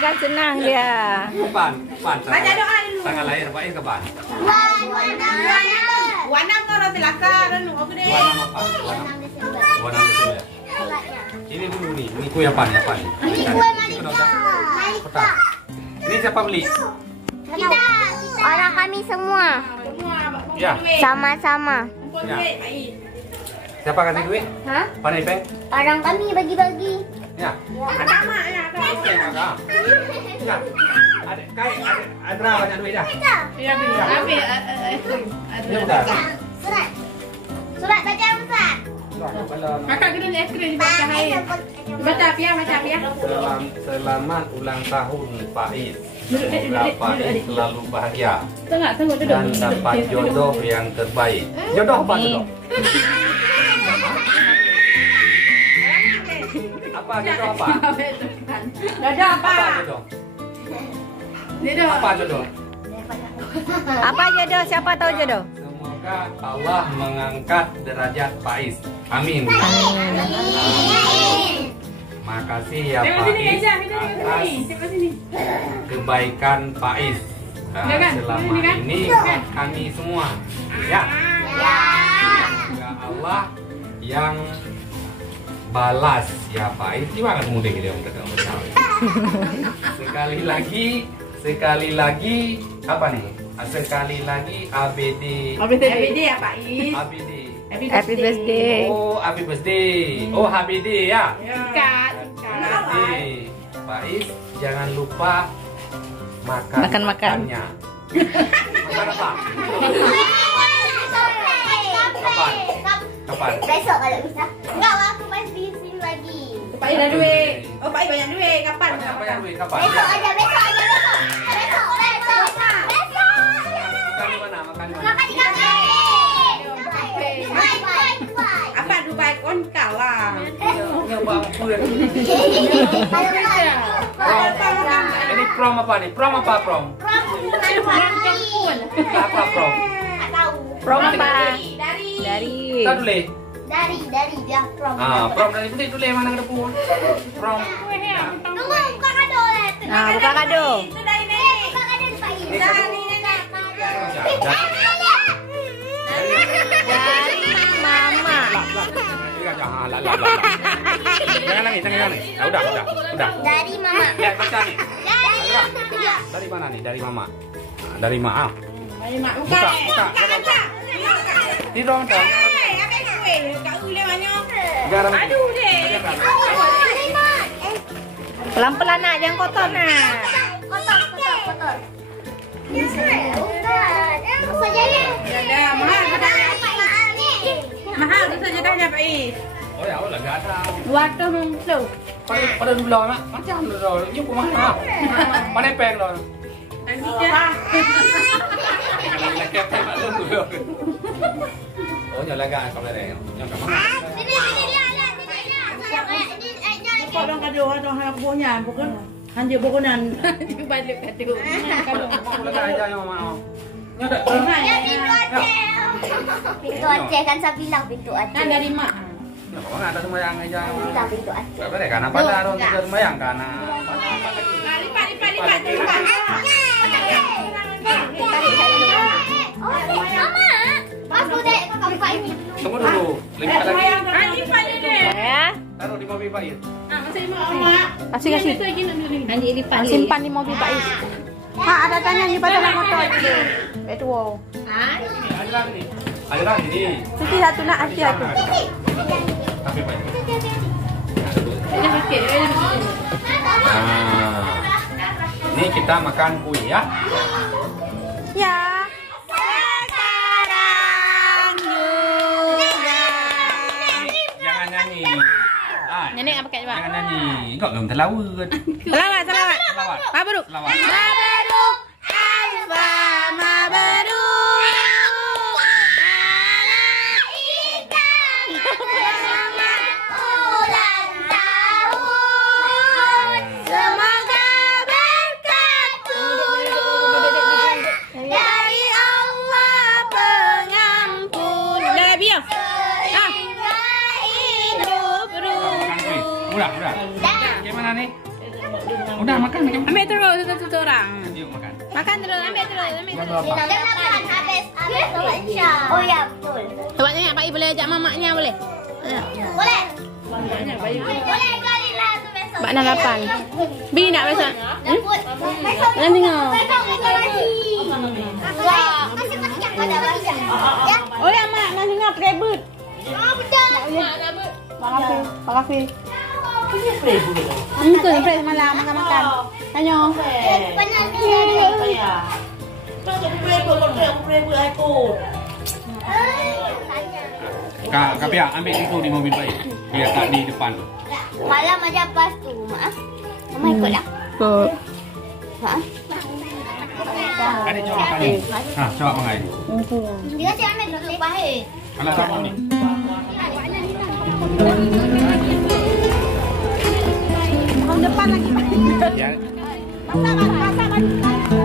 Kan senang dia. Pan. Baca doa dulu. Tanggal lahir Pak Is kapan? Warna kalau silakan aku deh. Warna Desember. Ini dulu nih. Ini kue apa nih? Ini kue Malika. Ini siapa beli? Kita. Orang kami semua. Ya. Sama-sama. Ya. Siapa kasih duit? Hah? Pandai Peng? Orang kami bagi-bagi. Ya. Sama ya. Oke, Kakak. Ya. Ada banyak duit dah. Iya, tapi Ya udah. Surat baca Ustaz. Kakak kena es krim dibaca hai. Baca apa ya? Selamat ulang tahun Pak Is. Semoga Pak Is selalu bahagia Tengok duduk. dan dapat jodoh yang terbaik. Jodoh apa jodoh? Apa jodoh apa? Jodoh apa? Apa jodoh? Jodoh. Apa jodoh? Apa jodoh? Siapa tahu jodoh? Semoga Allah mengangkat derajat Pak Is. Amin. Makasih ya Pak Is atas kebaikan Pak Is selama ini buat kami semua. Ya. Semoga Allah yang balas ya Pak Is. Gimana kemudian dia sekali lagi apa nih? Sekali lagi ABD ya Pak Is. ABD. Happy birthday. Oh, happy birthday. Oh, HBD ya. Ikat. Birthday. Pak Is, jangan lupa makan Makan. makannya. Makan apa? Kapan? Besok kalau bisa. Enggak, aku masih di sini lagi. Pak Is ada duit. Oh, Pak Is banyak duit. Kapan? Banyak duit kapan? Besok aja. Besok. Makan di mana? Makan di mana? Makan di kafe. Apa Dubai kon kalah. Nyoba apa? Ini prom apa nih? Prom apa prom? Apa prom? Prom apa? Dari Kita dulu. Dari dia prom. Prom dari itu dulu mana ada pun? Prom. Tunggu, buka kado. Nah, buka kado. itu dari nenek. Buka kado di Pak Is. Dari nenek. Dari mama. Jangan nangis. Nah, udah. Dari mama. Lihat baca nih. Dari Dari mana nih? Dari mama. Dari maaf. Mari mak Buka. Ini dong. Garam. Aduh deh. Pelan-pelan nak, jangan kotor nak. Kotor. Jadah mahal. Mahal tu saja dah Pak Is. Oh ya, lah enggak ada. 200 Pada dulu lah, macam dulu. Ini pun mahal. Pandai peng loh. Oh, nyala gak kalau ada yang mahal. Kau dong kado atau hal punya bukan hanya bukanan balik kado. Boleh aja yang mana? Nyada. Pintu Aceh kan saya bilang pintu Aceh. Kan dari mak. Ya, kalau nggak ada sembahyang aja. Kita pintu Aceh. Berapa deh? Karena pada orang tidak sembahyang karena. Lipat. Mama, pas dek kakak buka ini. Tunggu dulu. Lipat lagi. Lipat deh. Ya. Taruh di mobil Pak Is. Masih mau mak. Kasih. Nanti lipat. Simpan di mobil Pak Is. Pak, ada tanya ni pada nak motor itu. Itu wow. Ada lagi nih. Siti satu nak asyik tu. Tapi Pak Is. Ini kita makan kue ya. Ya. Jangan nyanyi. Nenek apa kayak Jangan nyanyi. Kok belum terlawat. Selawat. Selawat. Mabruk. Selawat. Mabruk. Alfa mabruk. Semoga berkat Tuhan. Udah. Gimana nih? Udah makan. Ambil terus satu orang. Yuk makan. Makan terus, ambil terus. Jam 8 habis sholat Isya. Oh ya, betul. Coba tanya Pak I boleh ajak mamaknya boleh? Boleh. Boleh kali lah tu besok. Mbak nak 8. Bi nak besok? Besok. Jangan tengok. Besok kita lagi. Ya, kasih kocak pada Aisyah. Ya. Oh ya mak, nak tengok rebut. Oh, betul. Makasih. Itu fresh malam makan. Ayo. Panas ni. Kak Pia, ambil itu di mobil baik. Biar tak di depan tu. Malam aja pas tu, maaf. Mama ikutlah. Maaf. Adik coba makan ni. Coba makan ni. Dia si ambil dulu pahit. Alah coba ni. Tahun depan lagi Pak. Ya. Masak.